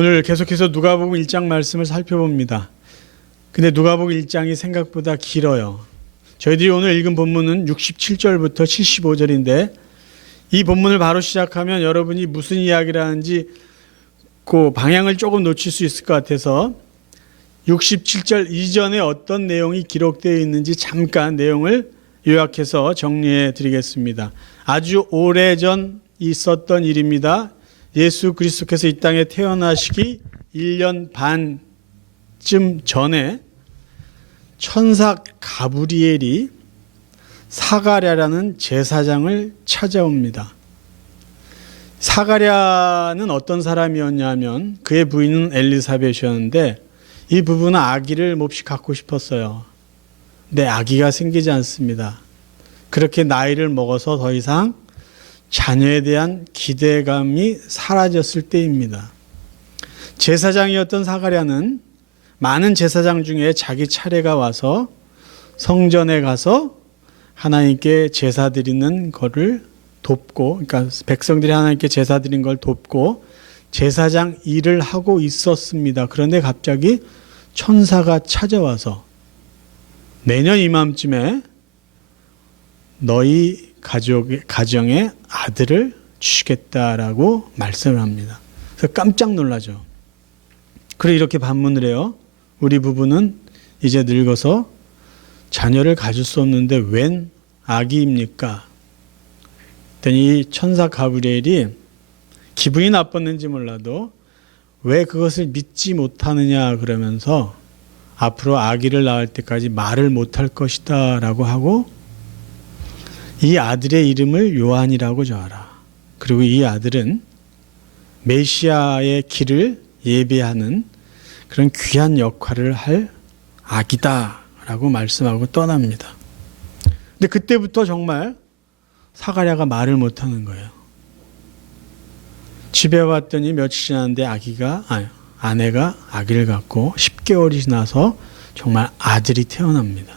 오늘 계속해서 누가복음 1장 말씀을 살펴봅니다. 근데 누가복음 1장이 생각보다 길어요. 저희들이 오늘 읽은 본문은 67절부터 75절인데 이 본문을 바로 시작하면 여러분이 무슨 이야기를 하는지 그 방향을 조금 놓칠 수 있을 것 같아서 67절 이전에 어떤 내용이 기록되어 있는지 잠깐 내용을 요약해서 정리해 드리겠습니다. 아주 오래전 있었던 일입니다. 예수 그리스도께서 이 땅에 태어나시기 1년 반쯤 전에 천사 가브리엘이 사가랴라는 제사장을 찾아옵니다. 사가랴는 어떤 사람이었냐면 그의 부인은 엘리사벳이었는데 이 부부는 아기를 몹시 갖고 싶었어요. 근데 아기가 생기지 않습니다. 그렇게 나이를 먹어서 더 이상 자녀에 대한 기대감이 사라졌을 때입니다. 제사장이었던 사가랴는 많은 제사장 중에 자기 차례가 와서 성전에 가서 하나님께 제사 드리는 것을 돕고, 그러니까 백성들이 하나님께 제사 드린 걸 돕고 제사장 일을 하고 있었습니다. 그런데 갑자기 천사가 찾아와서 내년 이맘쯤에 너희 가정에 아들을 주시겠다라고 말씀을 합니다. 그래서 깜짝 놀라죠. 그래 이렇게 반문을 해요. 우리 부부는 이제 늙어서 자녀를 가질 수 없는데 웬 아기입니까? 그랬더니 이 천사 가브리엘이 기분이 나빴는지 몰라도 왜 그것을 믿지 못하느냐 그러면서 앞으로 아기를 낳을 때까지 말을 못할 것이다 라고 하고 이 아들의 이름을 요한이라고 정하라. 그리고 이 아들은 메시아의 길을 예배하는 그런 귀한 역할을 할 아기다 라고 말씀하고 떠납니다. 근데 그때부터 정말 사가랴가 말을 못하는 거예요. 집에 왔더니 며칠 지났는데 아내가 아기를 갖고 10개월이 지나서 정말 아들이 태어납니다.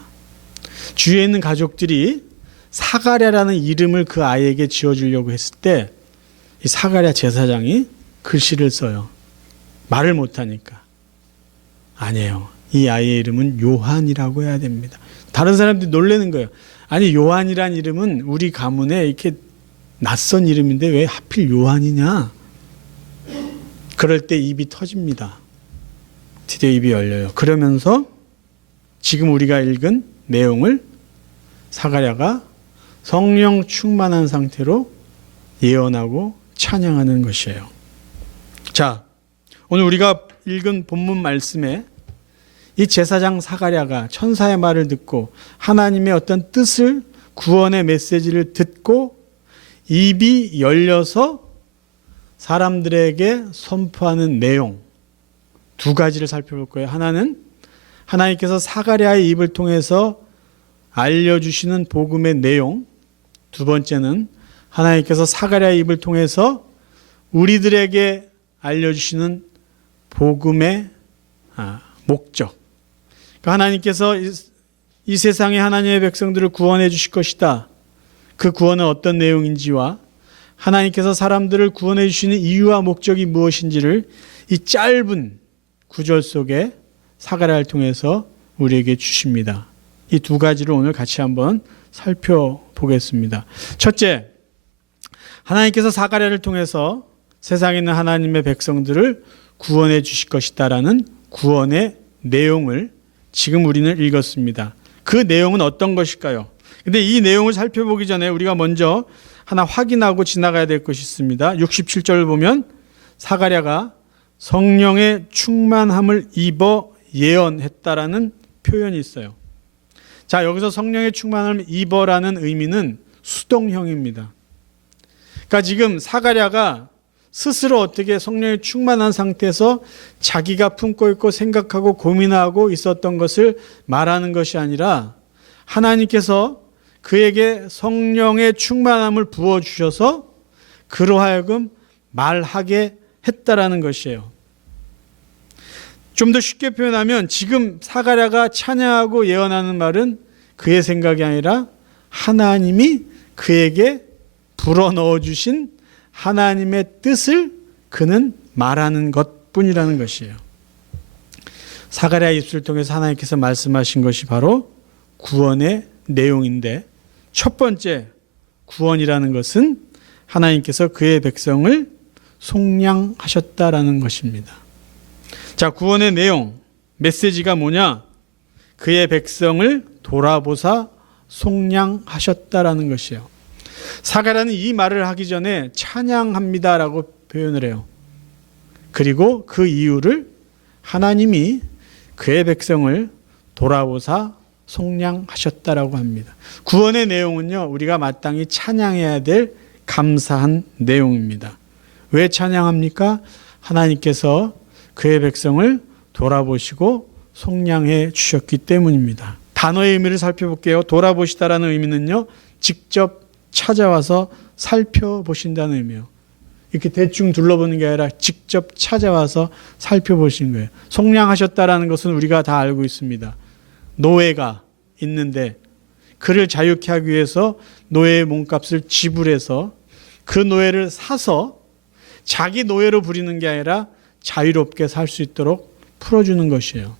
주위에 있는 가족들이 사가랴라는 이름을 그 아이에게 지어주려고 했을 때 이 사가랴 제사장이 글씨를 써요. 말을 못하니까. 아니에요. 이 아이의 이름은 요한이라고 해야 됩니다. 다른 사람들이 놀라는 거예요. 아니 요한이란 이름은 우리 가문에 이렇게 낯선 이름인데 왜 하필 요한이냐. 그럴 때 입이 터집니다. 드디어 입이 열려요. 그러면서 지금 우리가 읽은 내용을 사가랴가 성령 충만한 상태로 예언하고 찬양하는 것이에요. 자, 오늘 우리가 읽은 본문 말씀에 이 제사장 사가랴가 천사의 말을 듣고 하나님의 어떤 뜻을 구원의 메시지를 듣고 입이 열려서 사람들에게 선포하는 내용 두 가지를 살펴볼 거예요. 하나는 하나님께서 사가랴의 입을 통해서 알려주시는 복음의 내용, 두 번째는 하나님께서 사가랴의 입을 통해서 우리들에게 알려주시는 복음의 목적. 그러니까 하나님께서 이 세상에 하나님의 백성들을 구원해 주실 것이다. 그 구원은 어떤 내용인지와 하나님께서 사람들을 구원해 주시는 이유와 목적이 무엇인지를 이 짧은 구절 속에 사가랴를 통해서 우리에게 주십니다. 이 두 가지를 오늘 같이 한번 살펴보겠습니다. 첫째, 하나님께서 사가랴를 통해서 세상에 있는 하나님의 백성들을 구원해 주실 것이다라는 구원의 내용을 지금 우리는 읽었습니다. 그 내용은 어떤 것일까요? 근데 이 내용을 살펴보기 전에 우리가 먼저 하나 확인하고 지나가야 될 것이 있습니다. 67절을 보면 사가랴가 성령의 충만함을 입어 예언했다라는 표현이 있어요. 자, 여기서 성령의 충만함을 입어라는 의미는 수동형입니다. 그러니까 지금 사가랴가 스스로 어떻게 성령의 충만한 상태에서 자기가 품고 있고 생각하고 고민하고 있었던 것을 말하는 것이 아니라 하나님께서 그에게 성령의 충만함을 부어주셔서 그로 하여금 말하게 했다라는 것이에요. 좀 더 쉽게 표현하면 지금 사가랴가 찬양하고 예언하는 말은 그의 생각이 아니라 하나님이 그에게 불어넣어 주신 하나님의 뜻을 그는 말하는 것 뿐이라는 것이에요. 사가랴 입술을 통해서 하나님께서 말씀하신 것이 바로 구원의 내용인데, 첫 번째 구원이라는 것은 하나님께서 그의 백성을 속량하셨다라는 것입니다. 자, 구원의 내용, 메시지가 뭐냐? 그의 백성을 돌아보사 속량하셨다라는 것이에요. 사가랴는 이 말을 하기 전에 찬양합니다라고 표현을 해요. 그리고 그 이유를 하나님이 그의 백성을 돌아보사 속량하셨다라고 합니다. 구원의 내용은요, 우리가 마땅히 찬양해야 될 감사한 내용입니다. 왜 찬양합니까? 하나님께서 그의 백성을 돌아보시고 속량해 주셨기 때문입니다. 단어의 의미를 살펴볼게요. 돌아보시다라는 의미는요, 직접 찾아와서 살펴보신다는 의미예요. 이렇게 대충 둘러보는 게 아니라 직접 찾아와서 살펴보신 거예요. 속량하셨다라는 것은 우리가 다 알고 있습니다. 노예가 있는데 그를 자유케 하기 위해서 노예의 몸값을 지불해서 그 노예를 사서 자기 노예로 부리는 게 아니라 자유롭게 살 수 있도록 풀어주는 것이에요.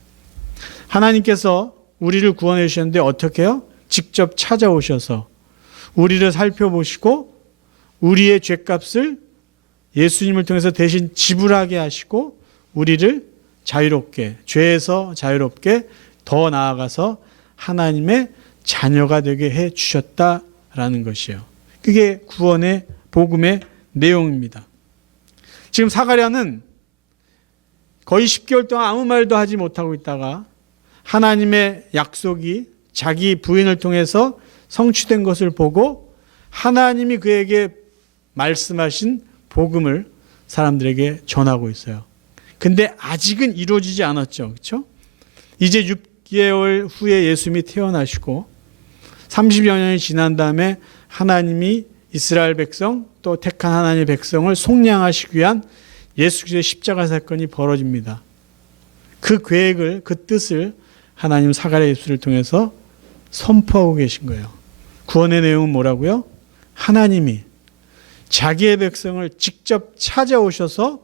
하나님께서 우리를 구원해 주셨는데 어떻게 해요? 직접 찾아오셔서 우리를 살펴보시고 우리의 죄값을 예수님을 통해서 대신 지불하게 하시고 우리를 자유롭게, 죄에서 자유롭게 더 나아가서 하나님의 자녀가 되게 해 주셨다라는 것이에요. 그게 구원의 복음의 내용입니다. 지금 사가랴는 거의 10개월 동안 아무 말도 하지 못하고 있다가 하나님의 약속이 자기 부인을 통해서 성취된 것을 보고 하나님이 그에게 말씀하신 복음을 사람들에게 전하고 있어요. 근데 아직은 이루어지지 않았죠. 그렇죠? 이제 6개월 후에 예수님이 태어나시고 30여 년이 지난 다음에 하나님이 이스라엘 백성 또 택한 하나님의 백성을 속량하시기 위한 예수 그리스도의 십자가 사건이 벌어집니다. 그 계획을, 그 뜻을 하나님 사가랴 입술을 통해서 선포하고 계신 거예요. 구원의 내용은 뭐라고요? 하나님이 자기의 백성을 직접 찾아오셔서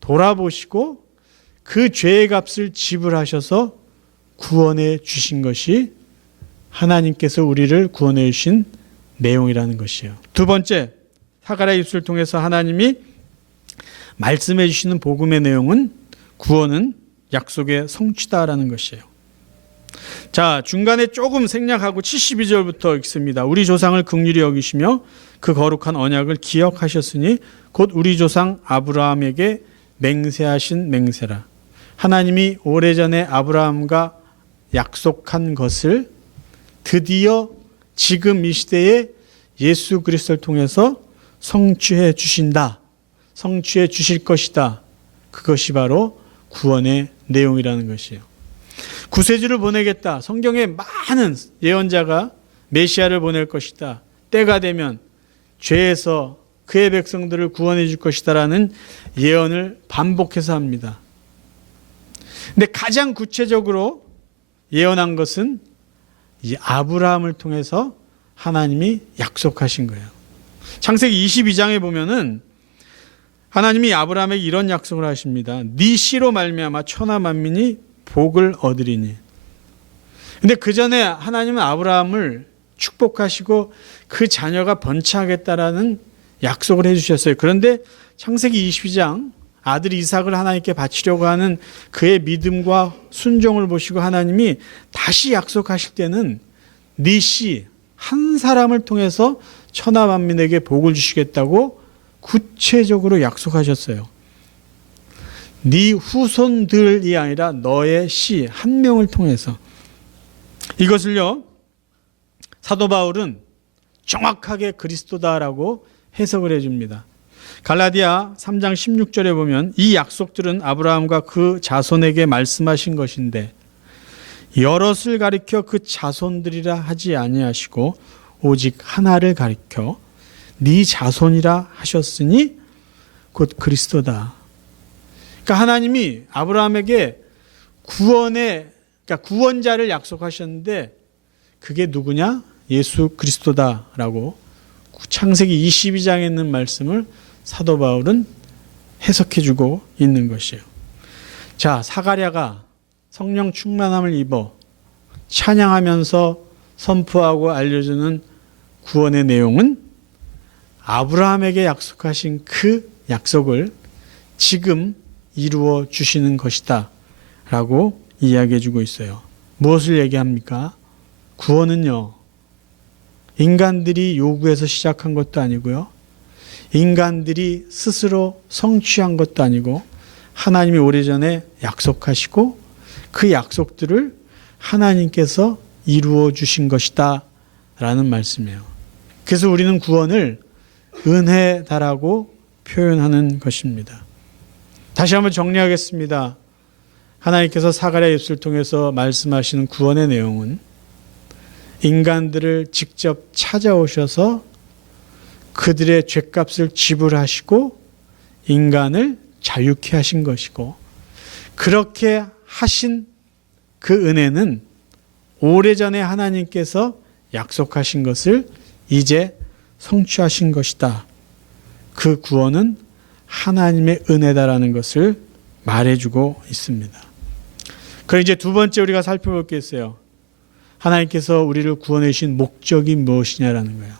돌아보시고 그 죄의 값을 지불하셔서 구원해 주신 것이 하나님께서 우리를 구원해 주신 내용이라는 것이에요. 두 번째, 사가랴 입술을 통해서 하나님이 말씀해 주시는 복음의 내용은 구원은 약속의 성취다라는 것이에요. 자, 중간에 조금 생략하고 72절부터 읽습니다. 우리 조상을 긍휼히 여기시며 그 거룩한 언약을 기억하셨으니 곧 우리 조상 아브라함에게 맹세하신 맹세라. 하나님이 오래전에 아브라함과 약속한 것을 드디어 지금 이 시대에 예수 그리스도를 통해서 성취해 주신다. 성취해 주실 것이다. 그것이 바로 구원의 내용이라는 것이에요. 구세주를 보내겠다. 성경에 많은 예언자가 메시아를 보낼 것이다. 때가 되면 죄에서 그의 백성들을 구원해 줄 것이다라는 예언을 반복해서 합니다. 근데 가장 구체적으로 예언한 것은 이 아브라함을 통해서 하나님이 약속하신 거예요. 창세기 22장에 보면은 하나님이 아브라함에게 이런 약속을 하십니다. 네 씨로 말미암아 천하 만민이 복을 얻으리니. 근데 그 전에 하나님은 아브라함을 축복하시고 그 자녀가 번창하겠다라는 약속을 해주셨어요. 그런데 창세기 22장 아들 이삭을 하나님께 바치려고 하는 그의 믿음과 순종을 보시고 하나님이 다시 약속하실 때는 네 씨 한 사람을 통해서 천하 만민에게 복을 주시겠다고 구체적으로 약속하셨어요. 네 후손들이 아니라 너의 씨 한 명을 통해서. 이것을요, 사도 바울은 정확하게 그리스도다라고 해석을 해줍니다. 갈라디아 3장 16절에 보면 이 약속들은 아브라함과 그 자손에게 말씀하신 것인데 여럿을 가리켜 그 자손들이라 하지 아니하시고 오직 하나를 가리켜 네 자손이라 하셨으니 곧 그리스도다. 그러니까 하나님이 아브라함에게 그러니까 구원자를 약속하셨는데 그게 누구냐? 예수 그리스도다라고 창세기 22장에 있는 말씀을 사도 바울은 해석해주고 있는 것이에요. 자, 사가랴가 성령 충만함을 입어 찬양하면서 선포하고 알려주는 구원의 내용은 아브라함에게 약속하신 그 약속을 지금 이루어 주시는 것이다 라고 이야기해 주고 있어요. 무엇을 얘기합니까? 구원은요, 인간들이 요구해서 시작한 것도 아니고요, 인간들이 스스로 성취한 것도 아니고 하나님이 오래전에 약속하시고 그 약속들을 하나님께서 이루어 주신 것이다 라는 말씀이에요. 그래서 우리는 구원을 은혜다라고 표현하는 것입니다. 다시 한번 정리하겠습니다. 하나님께서 사가랴 예수를 통해서 말씀하시는 구원의 내용은 인간들을 직접 찾아오셔서 그들의 죄값을 지불하시고 인간을 자유케 하신 것이고, 그렇게 하신 그 은혜는 오래전에 하나님께서 약속하신 것을 이제 성취하신 것이다. 그 구원은 하나님의 은혜다라는 것을 말해주고 있습니다. 그럼 이제 두 번째 우리가 살펴볼 게 있어요. 하나님께서 우리를 구원해 주신 목적이 무엇이냐라는 거예요.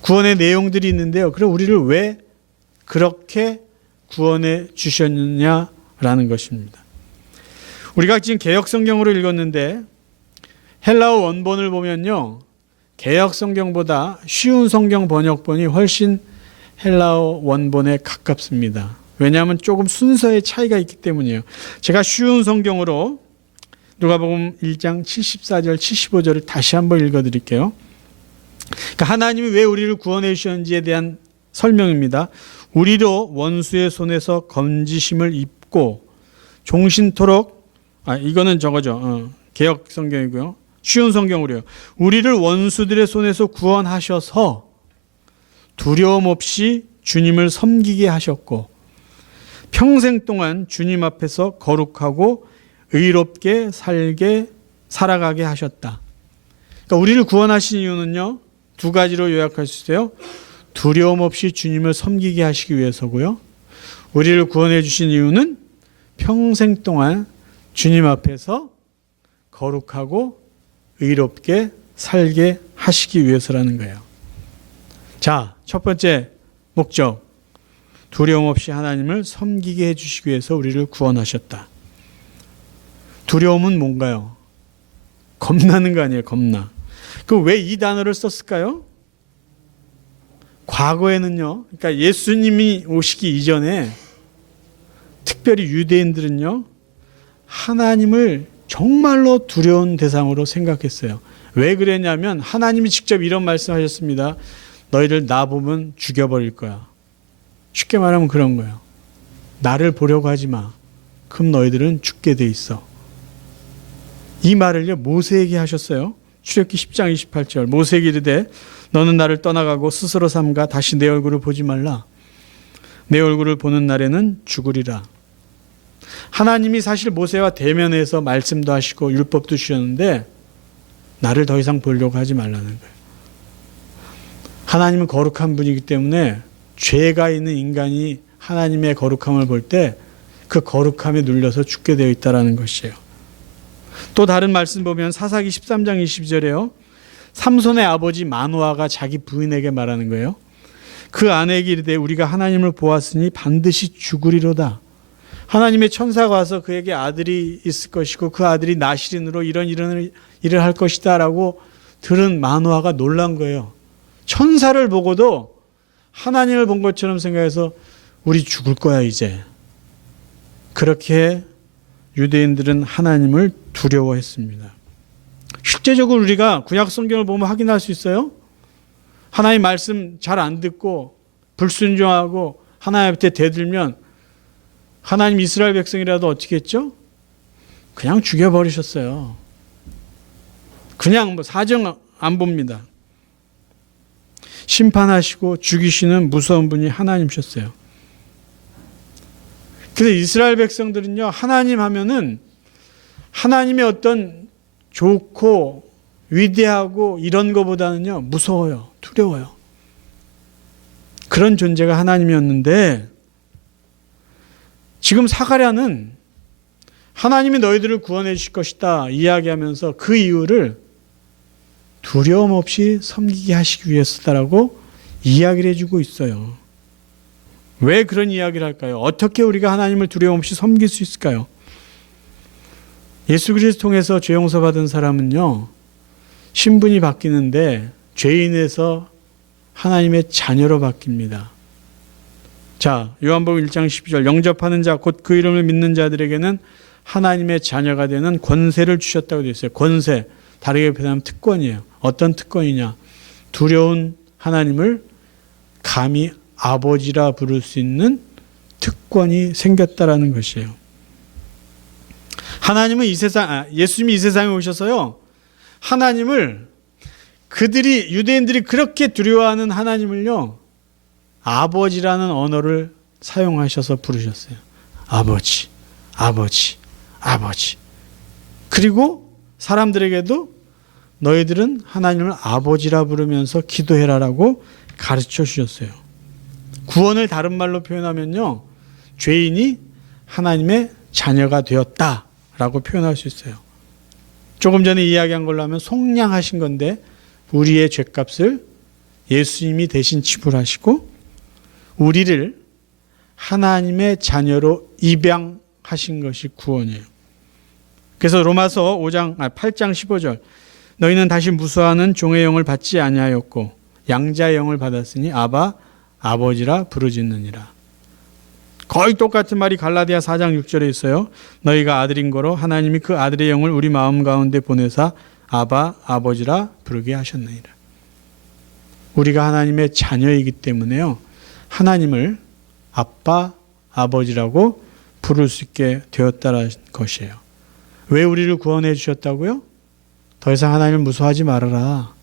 구원의 내용들이 있는데요. 그럼 우리를 왜 그렇게 구원해 주셨느냐라는 것입니다. 우리가 지금 개역 성경으로 읽었는데 헬라어 원본을 보면요, 개역 성경보다 쉬운 성경 번역본이 훨씬 헬라어 원본에 가깝습니다. 왜냐하면 조금 순서의 차이가 있기 때문이에요. 제가 쉬운 성경으로 누가복음 1장 74절 75절을 다시 한번 읽어드릴게요. 그러니까 하나님이 왜 우리를 구원해 주셨는지에 대한 설명입니다. 우리로 원수의 손에서 건지심을 입고 종신토록, 이거는 저거죠. 개역 성경이고요. 쉬운 성경으로요. 우리를 원수들의 손에서 구원하셔서 두려움 없이 주님을 섬기게 하셨고 평생 동안 주님 앞에서 거룩하고 의롭게 살아가게 하셨다. 그러니까 우리를 구원하신 이유는요, 두 가지로 요약할 수 있어요. 두려움 없이 주님을 섬기게 하시기 위해서고요. 우리를 구원해 주신 이유는 평생 동안 주님 앞에서 거룩하고 의롭게 살게 하시기 위해서라는 거예요. 자, 첫 번째 목적. 두려움 없이 하나님을 섬기게 해주시기 위해서 우리를 구원하셨다. 두려움은 뭔가요? 겁나는 거 아니에요, 겁나. 그럼 왜 이 단어를 썼을까요? 과거에는요, 그러니까 예수님이 오시기 이전에 특별히 유대인들은요, 하나님을 정말로 두려운 대상으로 생각했어요. 왜 그랬냐면 하나님이 직접 이런 말씀하셨습니다. 너희를 나 보면 죽여버릴 거야. 쉽게 말하면 그런 거예요. 나를 보려고 하지 마. 그럼 너희들은 죽게 돼 있어. 이 말을요, 모세에게 하셨어요. 출애굽기 10장 28절. 모세에게 이르되 너는 나를 떠나가고 스스로 삼가 다시 내 얼굴을 보지 말라. 내 얼굴을 보는 날에는 죽으리라. 하나님이 사실 모세와 대면해서 말씀도 하시고 율법도 주셨는데 나를 더 이상 보려고 하지 말라는 거예요. 하나님은 거룩한 분이기 때문에 죄가 있는 인간이 하나님의 거룩함을 볼 때 그 거룩함에 눌려서 죽게 되어 있다는 것이에요. 또 다른 말씀 보면 사사기 13장 22절에요. 삼손의 아버지 마노아가 자기 부인에게 말하는 거예요. 그 아내에게 이르되 우리가 하나님을 보았으니 반드시 죽으리로다. 하나님의 천사가 와서 그에게 아들이 있을 것이고 그 아들이 나실인으로 이런 일을 할 것이다 라고 들은 마노아가 놀란 거예요. 천사를 보고도 하나님을 본 것처럼 생각해서 우리 죽을 거야 이제. 그렇게 유대인들은 하나님을 두려워했습니다. 실제적으로 우리가 구약 성경을 보면 확인할 수 있어요. 하나님 말씀 잘 안 듣고 불순종하고 하나님한테 대들면 하나님 이스라엘 백성이라도 어떻게 했죠? 그냥 죽여버리셨어요. 그냥 사정 안 봅니다. 심판하시고 죽이시는 무서운 분이 하나님이셨어요. 그래서 이스라엘 백성들은요, 하나님 하면은 하나님의 어떤 좋고 위대하고 이런 거보다는요, 무서워요. 두려워요. 그런 존재가 하나님이었는데 지금 사가랴는 하나님이 너희들을 구원해 주실 것이다 이야기하면서 그 이유를 두려움 없이 섬기게 하시기 위해서다라고 이야기를 해주고 있어요. 왜 그런 이야기를 할까요? 어떻게 우리가 하나님을 두려움 없이 섬길 수 있을까요? 예수 그리스도 통해서 죄 용서 받은 사람은요, 신분이 바뀌는데 죄인에서 하나님의 자녀로 바뀝니다. 자, 요한복음 1장 12절, 영접하는 자 곧 그 이름을 믿는 자들에게는 하나님의 자녀가 되는 권세를 주셨다고 되어 있어요. 권세, 다르게 표현하면 특권이에요. 어떤 특권이냐? 두려운 하나님을 감히 아버지라 부를 수 있는 특권이 생겼다라는 것이에요. 하나님은 예수님이 이 세상에 오셔서요, 하나님을 유대인들이 그렇게 두려워하는 하나님을요, 아버지라는 언어를 사용하셔서 부르셨어요. 아버지, 아버지, 아버지. 그리고 사람들에게도 너희들은 하나님을 아버지라 부르면서 기도해라라고 가르쳐 주셨어요. 구원을 다른 말로 표현하면요, 죄인이 하나님의 자녀가 되었다라고 표현할 수 있어요. 조금 전에 이야기한 걸로 하면 속량하신 건데 우리의 죄값을 예수님이 대신 지불하시고 우리를 하나님의 자녀로 입양하신 것이 구원이에요. 그래서 로마서 8장 15절, 너희는 다시 무수하는 종의 영을 받지 아니하였고 양자의 영을 받았으니 아바 아버지라 부르짖느니라. 거의 똑같은 말이 갈라디아 4장 6절에 있어요. 너희가 아들인 거로 하나님이 그 아들의 영을 우리 마음 가운데 보내사 아바 아버지라 부르게 하셨느니라. 우리가 하나님의 자녀이기 때문에요, 하나님을 아빠 아버지라고 부를 수 있게 되었다는 것이에요. 왜 우리를 구원해 주셨다고요? 더 이상 하나님을 무서워하지 말아라.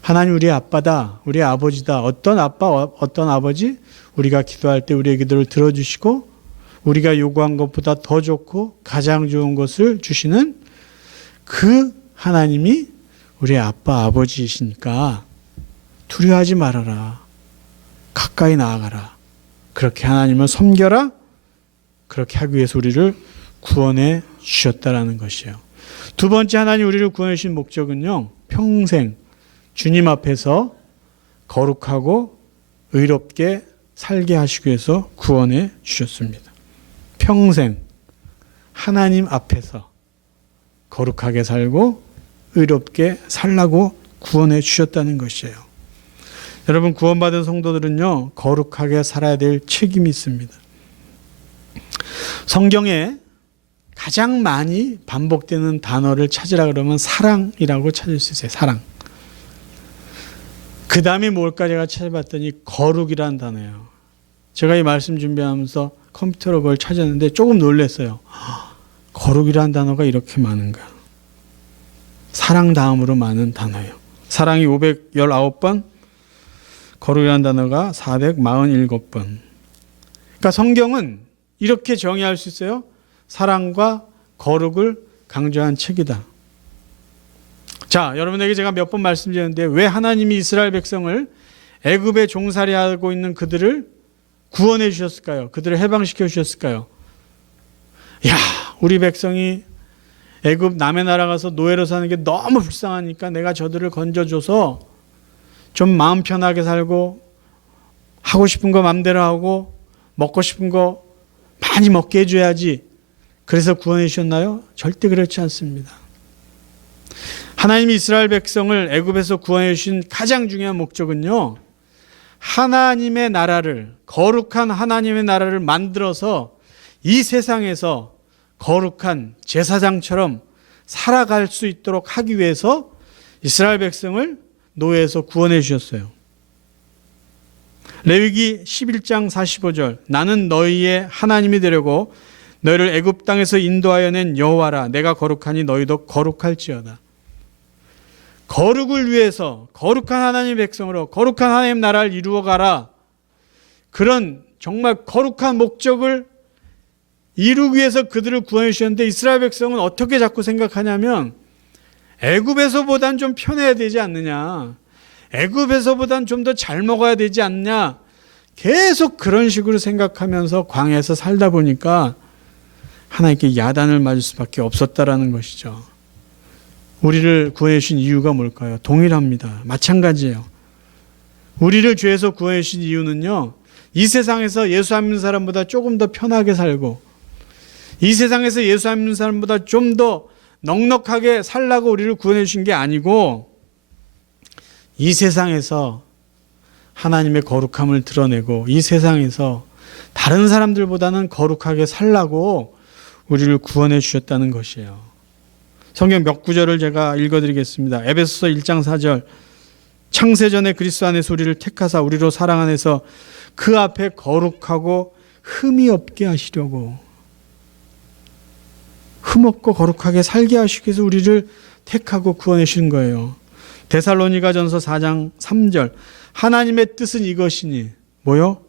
하나님 우리의 아빠다, 우리의 아버지다. 어떤 아빠, 어떤 아버지? 우리가 기도할 때 우리의 기도를 들어주시고 우리가 요구한 것보다 더 좋고 가장 좋은 것을 주시는 그 하나님이 우리의 아빠, 아버지이시니까 두려워하지 말아라. 가까이 나아가라. 그렇게 하나님을 섬겨라. 그렇게 하기 위해서 우리를 구원해 주셨다라는 것이에요. 두 번째, 하나님 우리를 구원해 주신 목적은요, 평생 주님 앞에서 거룩하고 의롭게 살게 하시기 위해서 구원해 주셨습니다. 평생 하나님 앞에서 거룩하게 살고 의롭게 살라고 구원해 주셨다는 것이에요. 여러분, 구원받은 성도들은요, 거룩하게 살아야 될 책임이 있습니다. 성경에 가장 많이 반복되는 단어를 찾으라 그러면 사랑이라고 찾을 수 있어요. 사랑. 그 다음에 뭘까 제가 찾아봤더니 거룩이라는 단어예요. 제가 이 말씀 준비하면서 컴퓨터로 그걸 찾았는데 조금 놀랐어요. 거룩이라는 단어가 이렇게 많은가. 사랑 다음으로 많은 단어예요. 사랑이 519번, 거룩이라는 단어가 447번. 그러니까 성경은 이렇게 정의할 수 있어요. 사랑과 거룩을 강조한 책이다. 자, 여러분에게 제가 몇 번 말씀드렸는데 왜 하나님이 이스라엘 백성을 애굽에 종살이하고 있는 그들을 구원해 주셨을까요? 그들을 해방시켜 주셨을까요? 야, 우리 백성이 애굽 남의 나라 가서 노예로 사는 게 너무 불쌍하니까 내가 저들을 건져줘서 좀 마음 편하게 살고 하고 싶은 거 마음대로 하고 먹고 싶은 거 많이 먹게 해줘야지. 그래서 구원해 주셨나요? 절대 그렇지 않습니다. 하나님이 이스라엘 백성을 애굽에서 구원해 주신 가장 중요한 목적은요, 하나님의 나라를, 거룩한 하나님의 나라를 만들어서 이 세상에서 거룩한 제사장처럼 살아갈 수 있도록 하기 위해서 이스라엘 백성을 노예에서 구원해 주셨어요. 레위기 11장 45절, 나는 너희의 하나님이 되려고 너희를 애굽 땅에서 인도하여 낸 여호와라. 내가 거룩하니 너희도 거룩할지어다. 거룩을 위해서 거룩한 하나님의 백성으로 거룩한 하나님 나라를 이루어가라. 그런 정말 거룩한 목적을 이루기 위해서 그들을 구원해 주셨는데 이스라엘 백성은 어떻게 자꾸 생각하냐면 애굽에서보단 좀 편해야 되지 않느냐, 애굽에서보단 좀 더 잘 먹어야 되지 않냐, 계속 그런 식으로 생각하면서 광야에서 살다 보니까 하나님께 야단을 맞을 수밖에 없었다라는 것이죠. 우리를 구원해 주신 이유가 뭘까요? 동일합니다. 마찬가지예요. 우리를 죄에서 구원해 주신 이유는요, 이 세상에서 예수 안 믿는 사람보다 조금 더 편하게 살고, 이 세상에서 예수 안 믿는 사람보다 좀 더 넉넉하게 살라고 우리를 구원해 주신 게 아니고, 이 세상에서 하나님의 거룩함을 드러내고, 이 세상에서 다른 사람들보다는 거룩하게 살라고 우리를 구원해 주셨다는 것이에요. 성경 몇 구절을 제가 읽어드리겠습니다. 에베소서 1장 4절. 창세전에 그리스도 안에서 우리를 택하사 우리로 사랑 안에서 그 앞에 거룩하고 흠이 없게 하시려고, 흠없고 거룩하게 살게 하시기 위해서 우리를 택하고 구원해 주신 거예요. 데살로니가전서 4장 3절. 하나님의 뜻은 이것이니 뭐요?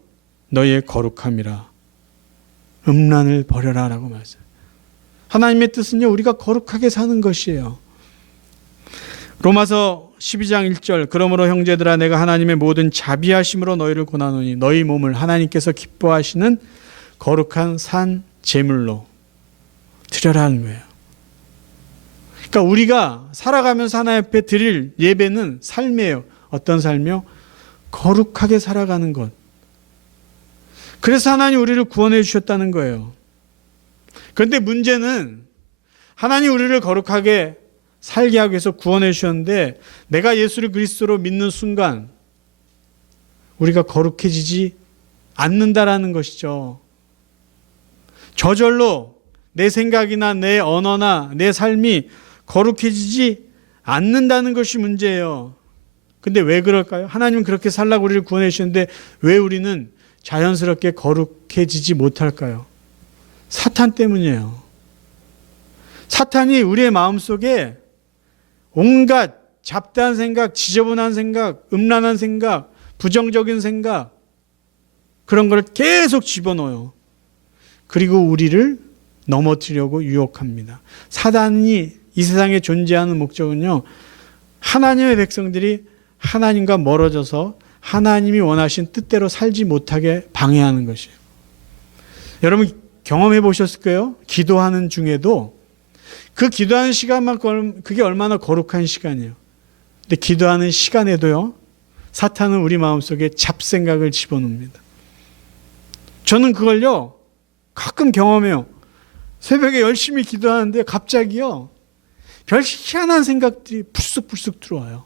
너희의 거룩함이라. 음란을 버려라 라고 말했어요. 하나님의 뜻은요, 우리가 거룩하게 사는 것이에요. 로마서 12장 1절. 그러므로 형제들아, 내가 하나님의 모든 자비하심으로 너희를 권하노니 너희 몸을 하나님께서 기뻐하시는 거룩한 산 제물로 드려라 하는 거예요. 그러니까 우리가 살아가면서 하나님 앞에 드릴 예배는 삶이에요. 어떤 삶이요? 거룩하게 살아가는 것. 그래서 하나님 우리를 구원해 주셨다는 거예요. 그런데 문제는 하나님 우리를 거룩하게 살게 하기 위해서 구원해 주셨는데, 내가 예수를 그리스도로 믿는 순간 우리가 거룩해지지 않는다라는 것이죠. 저절로 내 생각이나 내 언어나 내 삶이 거룩해지지 않는다는 것이 문제예요. 근데 왜 그럴까요? 하나님은 그렇게 살라고 우리를 구원해 주셨는데 왜 우리는 자연스럽게 거룩해지지 못할까요? 사탄 때문이에요. 사탄이 우리의 마음속에 온갖 잡다한 생각, 지저분한 생각, 음란한 생각, 부정적인 생각, 그런 걸 계속 집어넣어요. 그리고 우리를 넘어뜨리려고 유혹합니다. 사단이 이 세상에 존재하는 목적은요, 하나님의 백성들이 하나님과 멀어져서 하나님이 원하신 뜻대로 살지 못하게 방해하는 것이에요. 여러분 경험해 보셨을 거예요? 기도하는 중에도 그 기도하는 시간만, 그게 얼마나 거룩한 시간이에요. 근데 기도하는 시간에도요, 사탄은 우리 마음속에 잡생각을 집어넣습니다. 저는 그걸요 가끔 경험해요. 새벽에 열심히 기도하는데 갑자기요 별 희한한 생각들이 불쑥불쑥 들어와요.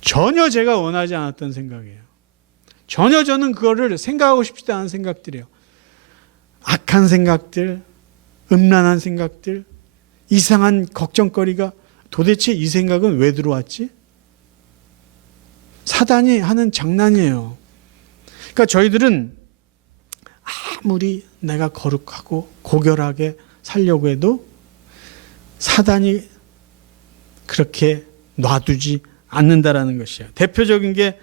전혀 제가 원하지 않았던 생각이에요. 전혀 저는 그거를 생각하고 싶지도 않은 생각들이에요. 악한 생각들, 음란한 생각들, 이상한 걱정거리가, 도대체 이 생각은 왜 들어왔지? 사단이 하는 장난이에요. 그러니까 저희들은 아무리 내가 거룩하고 고결하게 살려고 해도 사단이 그렇게 놔두지 않는다라는 것이에요. 대표적인 게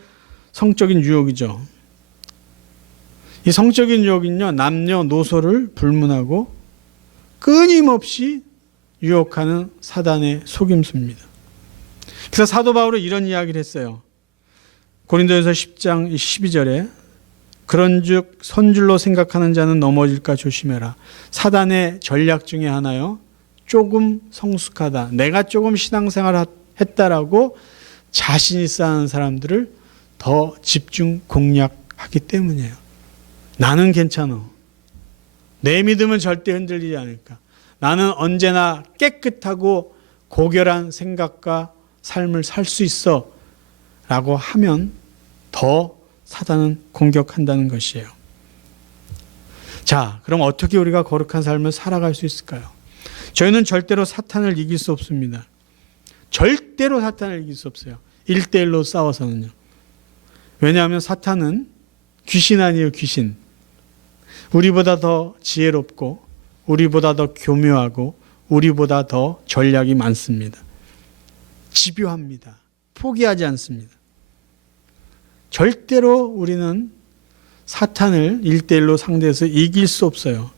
성적인 유혹이죠. 이 성적인 유혹은요, 남녀노소를 불문하고 끊임없이 유혹하는 사단의 속임수입니다. 그래서 사도 바울은 이런 이야기를 했어요. 고린도전서 10장 12절에 그런즉 선줄로 생각하는 자는 넘어질까 조심해라. 사단의 전략 중에 하나요, 조금 성숙하다, 내가 조금 신앙생활을 했다라고 자신이 쌓은 사람들을 더 집중 공략하기 때문이에요. 나는 괜찮아. 내 믿음은 절대 흔들리지 않을까. 나는 언제나 깨끗하고 고결한 생각과 삶을 살 수 있어 라고 하면 더 사단은 공격한다는 것이에요. 자, 그럼 어떻게 우리가 거룩한 삶을 살아갈 수 있을까요? 저희는 절대로 사탄을 이길 수 없습니다. 절대로 사탄을 이길 수 없어요. 1대1로 싸워서는요. 왜냐하면 사탄은 귀신 아니에요, 귀신. 우리보다 더 지혜롭고 우리보다 더 교묘하고 우리보다 더 전략이 많습니다. 집요합니다. 포기하지 않습니다. 절대로 우리는 사탄을 1대1로 상대해서 이길 수 없어요.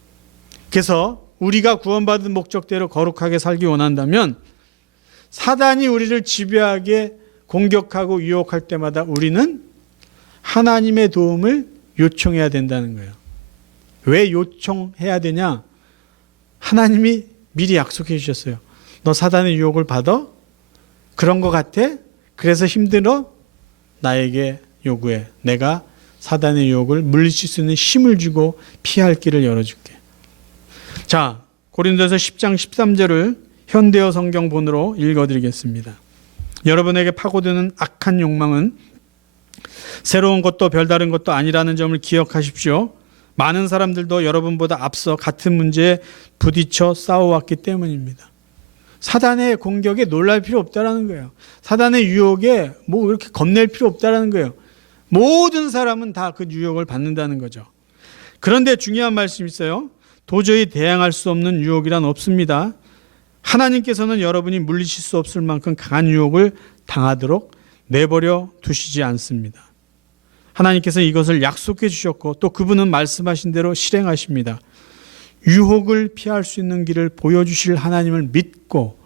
그래서 우리가 구원받은 목적대로 거룩하게 살기 원한다면 사단이 우리를 집요하게 공격하고 유혹할 때마다 우리는 하나님의 도움을 요청해야 된다는 거예요. 왜 요청해야 되냐? 하나님이 미리 약속해 주셨어요. 너 사단의 유혹을 받아? 그런 것 같아? 그래서 힘들어? 나에게 요구해. 내가 사단의 유혹을 물리칠 수 있는 힘을 주고 피할 길을 열어줄게. 자, 고린도서 10장 13절을 현대어 성경본으로 읽어드리겠습니다. 여러분에게 파고드는 악한 욕망은 새로운 것도 별다른 것도 아니라는 점을 기억하십시오. 많은 사람들도 여러분보다 앞서 같은 문제에 부딪혀 싸워왔기 때문입니다. 사단의 공격에 놀랄 필요 없다라는 거예요. 사단의 유혹에 뭐 이렇게 겁낼 필요 없다라는 거예요. 모든 사람은 다 그 유혹을 받는다는 거죠. 그런데 중요한 말씀이 있어요. 도저히 대항할 수 없는 유혹이란 없습니다. 하나님께서는 여러분이 물리칠 수 없을 만큼 강한 유혹을 당하도록 내버려 두시지 않습니다. 하나님께서 이것을 약속해 주셨고 또 그분은 말씀하신 대로 실행하십니다. 유혹을 피할 수 있는 길을 보여주실 하나님을 믿고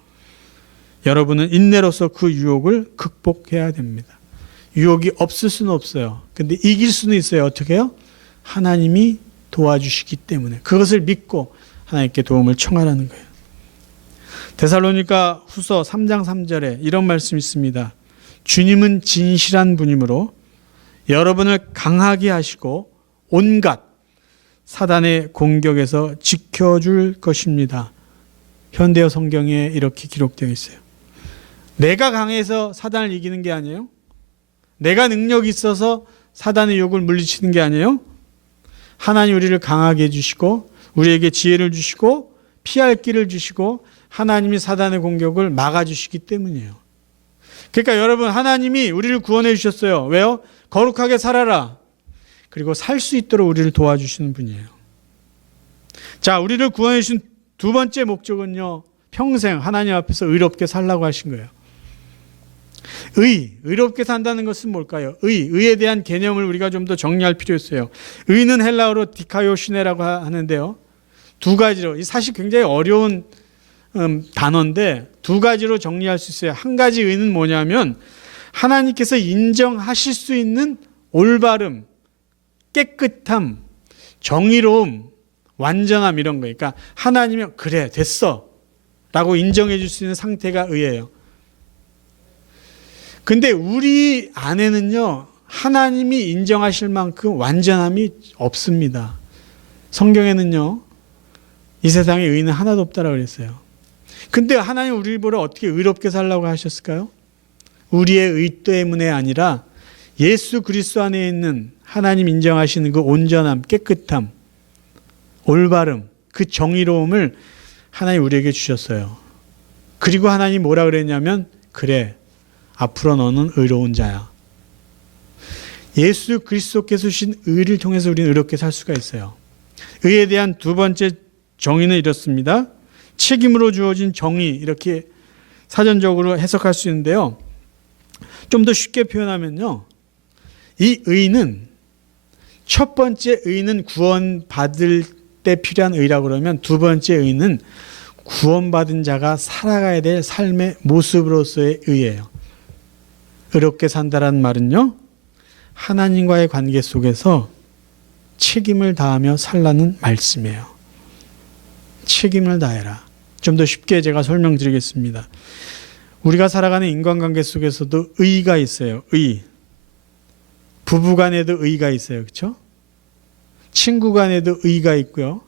여러분은 인내로서 그 유혹을 극복해야 됩니다. 유혹이 없을 수는 없어요. 근데 이길 수는 있어요. 어떻게 해요? 하나님이 도와주시기 때문에 그것을 믿고 하나님께 도움을 청하라는 거예요. 데살로니가 후서 3장 3절에 이런 말씀이 있습니다. 주님은 진실한 분이므로 여러분을 강하게 하시고 온갖 사단의 공격에서 지켜줄 것입니다. 현대어 성경에 이렇게 기록되어 있어요. 내가 강해서 사단을 이기는 게 아니에요. 내가 능력이 있어서 사단의 유혹을 물리치는 게 아니에요. 하나님 우리를 강하게 해주시고 우리에게 지혜를 주시고 피할 길을 주시고 하나님이 사단의 공격을 막아주시기 때문이에요. 그러니까 여러분 하나님이 우리를 구원해 주셨어요. 왜요? 거룩하게 살아라. 그리고 살 수 있도록 우리를 도와주시는 분이에요. 자, 우리를 구원해 주신 두 번째 목적은요. 평생 하나님 앞에서 의롭게 살라고 하신 거예요. 의롭게 산다는 것은 뭘까요? 의에 대한 개념을 우리가 좀 더 정리할 필요 있어요. 의는 헬라어로 디카요시네라고 하는데요. 두 가지로, 사실 굉장히 어려운 단어인데 두 가지로 정리할 수 있어요. 한 가지 의는 뭐냐면 하나님께서 인정하실 수 있는 올바름, 깨끗함, 정의로움, 완전함 이런 거예요. 그러니까 하나님이 그래 됐어 라고 인정해 줄 수 있는 상태가 의예요. 근데 우리 안에는요 하나님이 인정하실 만큼 완전함이 없습니다. 성경에는요 이 세상에 의는 하나도 없다라고 그랬어요. 근데 하나님 우리를 보러 어떻게 의롭게 살라고 하셨을까요? 우리의 의 때문에 아니라 예수 그리스도 안에 있는 하나님 인정하시는 그 온전함, 깨끗함, 올바름, 그 정의로움을 하나님 우리에게 주셨어요. 그리고 하나님 뭐라 그랬냐면 그래 앞으로 너는 의로운 자야. 예수 그리스도께서 주신 의를 통해서 우리는 의롭게 살 수가 있어요. 의에 대한 두 번째 정의는 이렇습니다. 책임으로 주어진 정의 이렇게 사전적으로 해석할 수 있는데요. 좀 더 쉽게 표현하면요. 이 의는 첫 번째 의는 구원받을 때 필요한 의라고 그러면 두 번째 의는 구원받은 자가 살아가야 될 삶의 모습으로서의 의예요. 의롭게 산다라는 말은요. 하나님과의 관계 속에서 책임을 다하며 살라는 말씀이에요. 책임을 다해라. 좀 더 쉽게 제가 설명드리겠습니다. 우리가 살아가는 인간관계 속에서도 의가 있어요. 의. 부부 간에도 의가 있어요. 그렇죠? 친구 간에도 의가 있고요.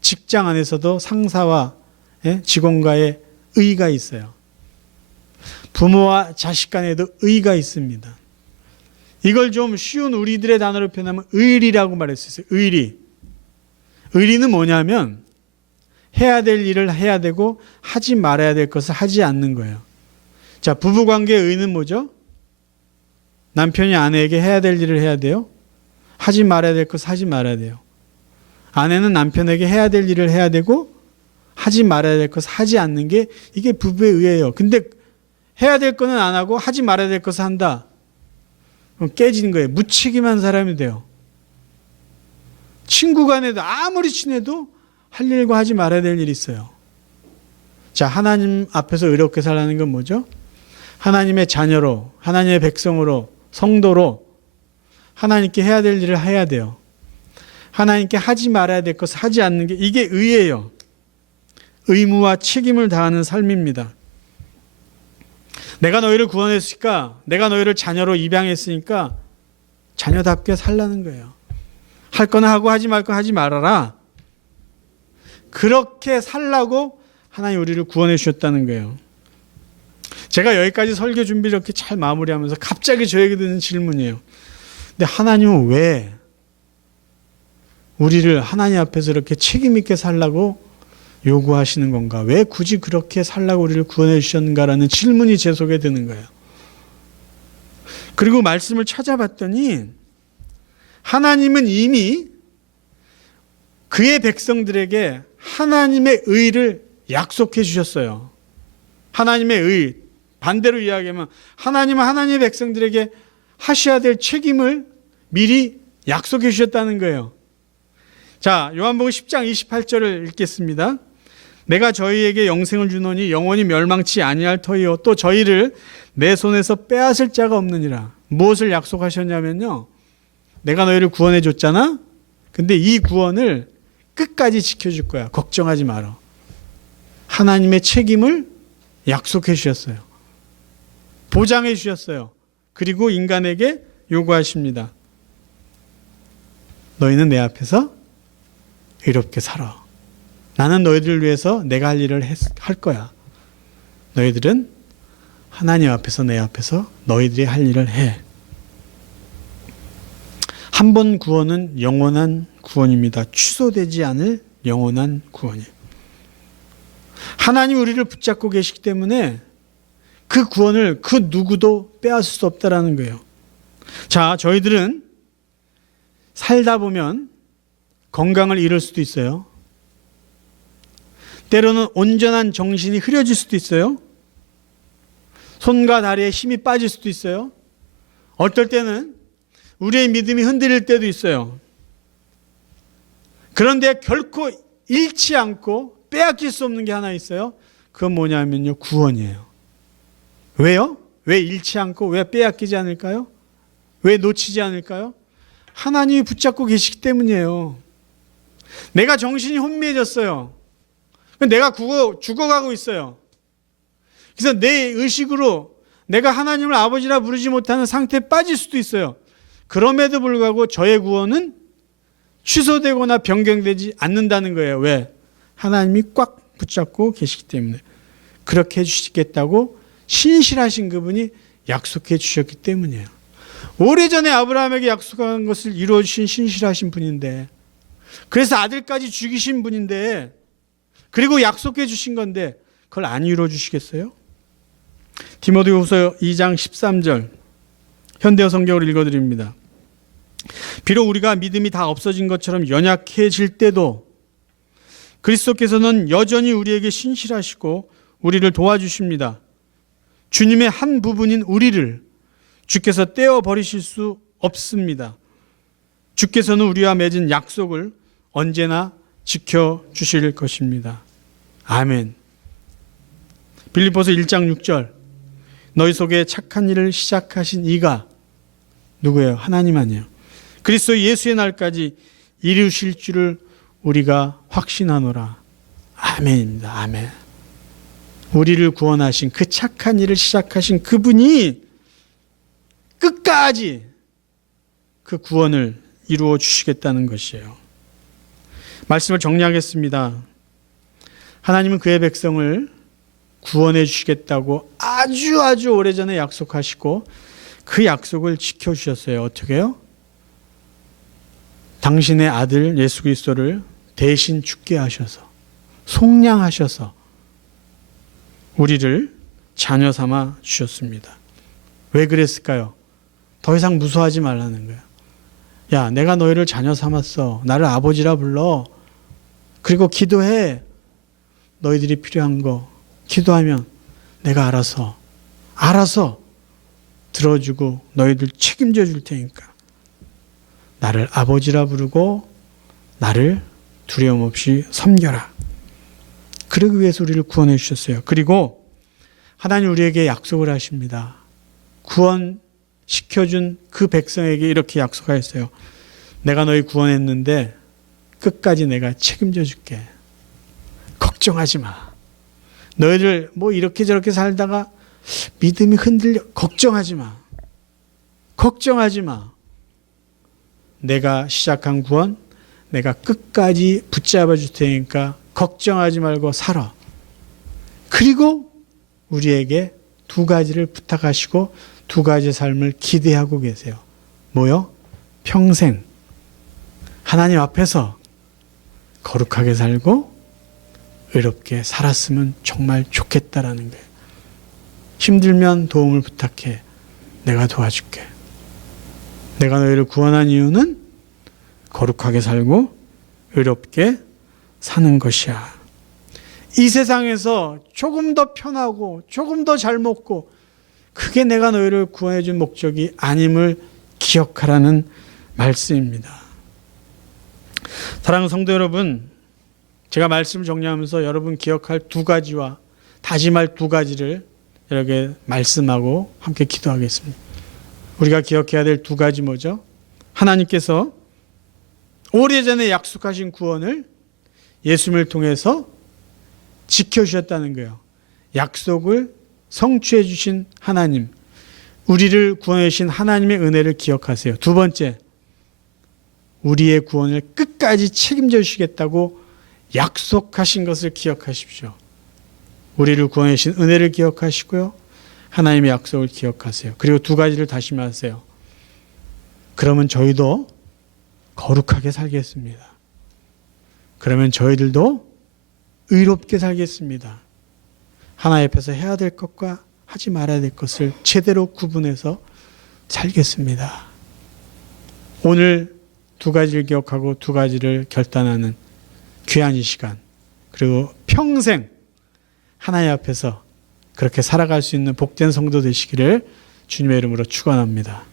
직장 안에서도 상사와 직원과의 의가 있어요. 부모와 자식 간에도 의가 있습니다. 이걸 좀 쉬운 우리들의 단어로 표현하면 의리라고 말할 수 있어요. 의리. 의리는 뭐냐면 해야 될 일을 해야 되고 하지 말아야 될 것을 하지 않는 거예요. 자, 부부관계의 의는 뭐죠? 남편이 아내에게 해야 될 일을 해야 돼요. 하지 말아야 될 것을 하지 말아야 돼요. 아내는 남편에게 해야 될 일을 해야 되고 하지 말아야 될 것을 하지 않는 게 이게 부부의 의예요. 근데 해야 될 거는 안 하고 하지 말아야 될 것을 한다. 그럼 깨지는 거예요. 무책임한 사람이 돼요. 친구 간에도 아무리 친해도 할 일과 하지 말아야 될 일이 있어요. 자, 하나님 앞에서 의롭게 살라는 건 뭐죠? 하나님의 자녀로, 하나님의 백성으로, 성도로 하나님께 해야 될 일을 해야 돼요. 하나님께 하지 말아야 될 것을 하지 않는 게 이게 의예요. 의무와 책임을 다하는 삶입니다. 내가 너희를 구원했으니까, 내가 너희를 자녀로 입양했으니까 자녀답게 살라는 거예요. 할 거나 하고 하지 말 거 하지 말아라. 그렇게 살라고 하나님 우리를 구원해 주셨다는 거예요. 제가 여기까지 설교 준비를 이렇게 잘 마무리하면서 갑자기 저에게 드는 질문이에요. 근데 하나님은 왜 우리를 하나님 앞에서 이렇게 책임 있게 살라고 요구하시는 건가? 왜 굳이 그렇게 살라고 우리를 구원해 주셨는가라는 질문이 제 속에 드는 거예요. 그리고 말씀을 찾아봤더니 하나님은 이미 그의 백성들에게 하나님의 의를 약속해 주셨어요. 하나님의 의, 반대로 이야기하면 하나님은 하나님의 백성들에게 하셔야 될 책임을 미리 약속해 주셨다는 거예요. 자, 요한복음 10장 28절을 읽겠습니다. 내가 저희에게 영생을 주노니 영원히 멸망치 아니할 터이요 또 저희를 내 손에서 빼앗을 자가 없느니라. 무엇을 약속하셨냐면요, 내가 너희를 구원해 줬잖아. 근데 이 구원을 끝까지 지켜줄 거야. 걱정하지 마라. 하나님의 책임을 약속해 주셨어요. 보장해 주셨어요. 그리고 인간에게 요구하십니다. 너희는 내 앞에서 의롭게 살아. 나는 너희들을 위해서 내가 할 일을 할 거야. 너희들은 하나님 앞에서 내 앞에서 너희들이 할 일을 해. 한 번 구원은 영원한 구원입니다. 취소되지 않을 영원한 구원이에요. 하나님 우리를 붙잡고 계시기 때문에 그 구원을 그 누구도 빼앗을 수 없다라는 거예요. 자, 저희들은 살다 보면 건강을 잃을 수도 있어요. 때로는 온전한 정신이 흐려질 수도 있어요. 손과 다리에 힘이 빠질 수도 있어요. 어떨 때는 우리의 믿음이 흔들릴 때도 있어요. 그런데 결코 잃지 않고 빼앗길 수 없는 게 하나 있어요. 그건 뭐냐면요, 구원이에요. 왜요? 왜 잃지 않고 왜 빼앗기지 않을까요? 왜 놓치지 않을까요? 하나님이 붙잡고 계시기 때문이에요. 내가 정신이 혼미해졌어요. 내가 죽어가고 있어요. 그래서 내 의식으로 내가 하나님을 아버지라 부르지 못하는 상태에 빠질 수도 있어요. 그럼에도 불구하고 저의 구원은 취소되거나 변경되지 않는다는 거예요. 왜? 하나님이 꽉 붙잡고 계시기 때문에. 그렇게 해주시겠다고 신실하신 그분이 약속해 주셨기 때문이에요. 오래전에 아브라함에게 약속한 것을 이루어주신 신실하신 분인데, 그래서 아들까지 죽이신 분인데, 그리고 약속해 주신 건데 그걸 안 이루어 주시겠어요? 디모데후서 2장 13절 현대어 성경으로 읽어드립니다. 비록 우리가 믿음이 다 없어진 것처럼 연약해질 때도 그리스도께서는 여전히 우리에게 신실하시고 우리를 도와주십니다. 주님의 한 부분인 우리를 주께서 떼어버리실 수 없습니다. 주께서는 우리와 맺은 약속을 언제나 지켜주실 것입니다. 아멘. 빌립보서 1장 6절 너희 속에 착한 일을 시작하신 이가 누구예요? 하나님 아니에요. 그리스도 예수의 날까지 이루실 줄을 우리가 확신하노라. 아멘입니다. 아멘. 우리를 구원하신 그 착한 일을 시작하신 그분이 끝까지 그 구원을 이루어 주시겠다는 것이에요. 말씀을 정리하겠습니다. 하나님은 그의 백성을 구원해 주시겠다고 아주 오래전에 약속하시고 그 약속을 지켜주셨어요. 어떻게 해요? 당신의 아들 예수 그리스도를 대신 죽게 하셔서 속량하셔서 우리를 자녀 삼아 주셨습니다. 왜 그랬을까요? 더 이상 무서워하지 말라는 거예요. 야, 내가 너희를 자녀 삼았어. 나를 아버지라 불러. 그리고 기도해. 너희들이 필요한 거 기도하면 내가 알아서 들어주고 너희들 책임져 줄 테니까 나를 아버지라 부르고 나를 두려움 없이 섬겨라. 그러기 위해서 우리를 구원해 주셨어요. 그리고 하나님 우리에게 약속을 하십니다. 구원시켜준 그 백성에게 이렇게 약속하였어요. 내가 너희 구원했는데 끝까지 내가 책임져 줄게. 걱정하지 마. 너희들 뭐 이렇게 저렇게 살다가 믿음이 흔들려. 걱정하지 마. 걱정하지 마. 내가 시작한 구원 내가 끝까지 붙잡아 줄 테니까 걱정하지 말고 살아. 그리고 우리에게 두 가지를 부탁하시고 두 가지 삶을 기대하고 계세요. 뭐요? 평생 하나님 앞에서 거룩하게 살고 의롭게 살았으면 정말 좋겠다라는 거예요. 힘들면 도움을 부탁해. 내가 도와줄게. 내가 너희를 구원한 이유는 거룩하게 살고 의롭게 사는 것이야. 이 세상에서 조금 더 편하고 조금 더 잘 먹고 그게 내가 너희를 구원해 준 목적이 아님을 기억하라는 말씀입니다. 사랑하는 성도 여러분, 제가 말씀을 정리하면서 여러분 기억할 두 가지와 다짐할 두 가지를 여러분에게 말씀하고 함께 기도하겠습니다. 우리가 기억해야 될 두 가지 뭐죠? 하나님께서 오래전에 약속하신 구원을 예수님을 통해서 지켜주셨다는 거예요. 약속을 성취해 주신 하나님, 우리를 구원해 주신 하나님의 은혜를 기억하세요. 두 번째, 우리의 구원을 끝까지 책임져 주시겠다고 약속하신 것을 기억하십시오. 우리를 구원해 주신 은혜를 기억하시고요. 하나님의 약속을 기억하세요. 그리고 두 가지를 다시마하세요. 그러면 저희도 거룩하게 살겠습니다. 그러면 저희들도 의롭게 살겠습니다. 하나님 앞에서 해야 될 것과 하지 말아야 될 것을 제대로 구분해서 살겠습니다. 오늘 두 가지를 기억하고 두 가지를 결단하는 귀한 이 시간, 그리고 평생 하나님 앞에서 그렇게 살아갈 수 있는 복된 성도 되시기를 주님의 이름으로 축원합니다.